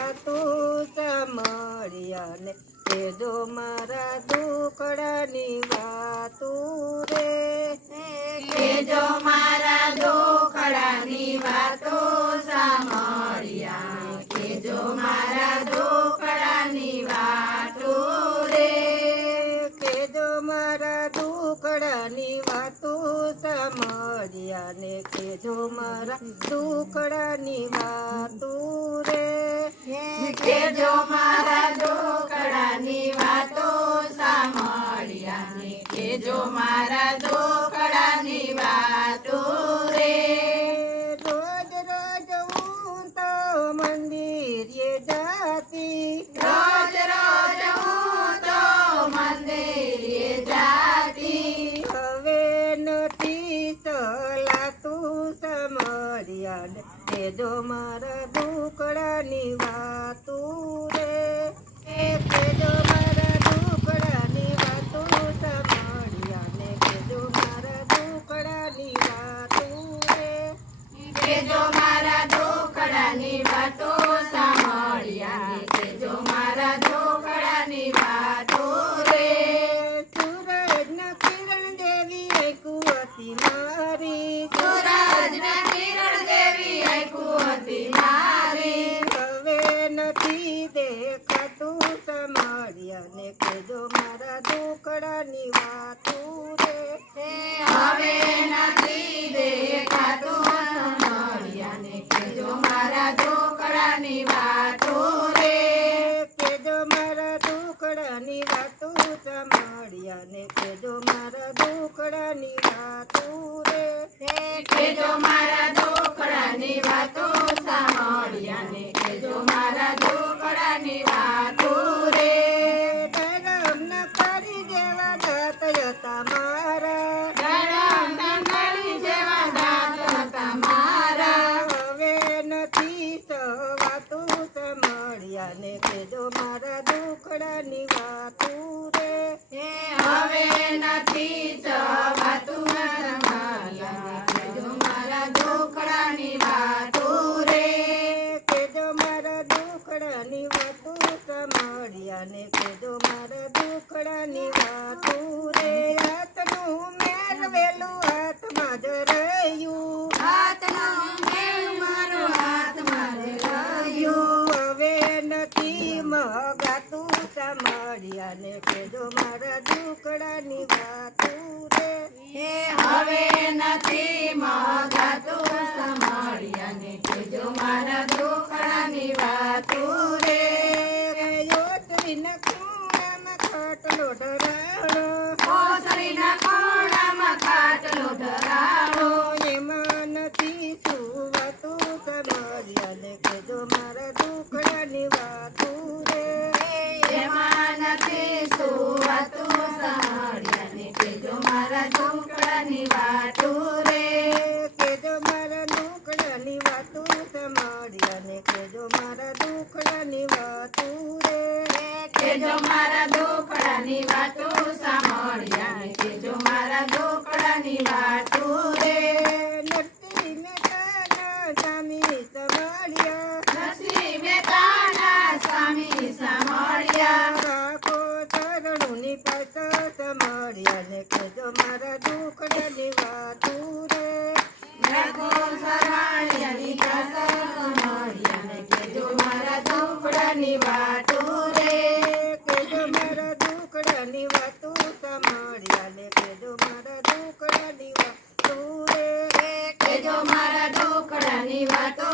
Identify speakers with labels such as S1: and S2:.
S1: વાતું સાંભળ્યા ને કેજો મારા દુકડાની વાતું રે.
S2: કેજો મારા દુખડાની વાતો સાંભળ્યા કેજો મારા દુખડાની વાતો રે.
S1: કેજો મારા દુખડાની વાતું સાંભળ્યા ને કેજો મારા દુખડાની વાતું રે.
S2: કેજો મારા દોકડાની વાતો સાંભળ્યા કેજો મારા દુખડાની
S1: સમર્યા કેજો મારા દુકડાની વાતું રે. કેજો મારા દુકડાની વાતું સમર્યા ને કેજો મારા દુકડાની વાતું રે.
S2: કેજો મારા દુખડાની વાતો
S1: સમર્યા ને કેજો મારા દુકડાની વાતું રે
S2: કેજો
S1: નથી સવાતું
S2: સંભાળ્યા કેજો મારા દુખડાની
S1: કેજો મારા દુખડાની વાતું સમળ્યા ને મારા મેરવેલું હાથમાં જ રહ્યું
S2: મારો મારે
S1: હવે નથી મગાતું સમળ્યા ને મારા વાતું રે.
S2: હે હવે નથી મગાતું સંભાળ્યા ને કેજો મારા દુખડાની વાતો રે.
S1: યોતરીના ખૂણામાં ખાટલો ડરાણો
S2: ઓસરીના કોણામાં ખાટલો ધરાણો
S1: એમાં નથી સુવાતું સમળ્યા ને કેજો મારા દુખડાની વાતું
S2: કેજો મારા દુખડાની વાતો સાંભળ્યા કેજો મારા દુખડાની વાતો રે.
S1: નરસિંહ મહેતાના સ્વામી સંભાળ્યા.
S2: નરસિંહ મહેતાના સ્વામી સાંભળ્યા.
S1: રાખો ચરણોની સમળ્યા ને કેજો મારા દુખડાની વાતું રે.
S2: રાખો સરવાણિયાની ને કેજો મારા ઢોકળાની વાતો રે
S1: કેજો મારા ઢોકળાની વાતો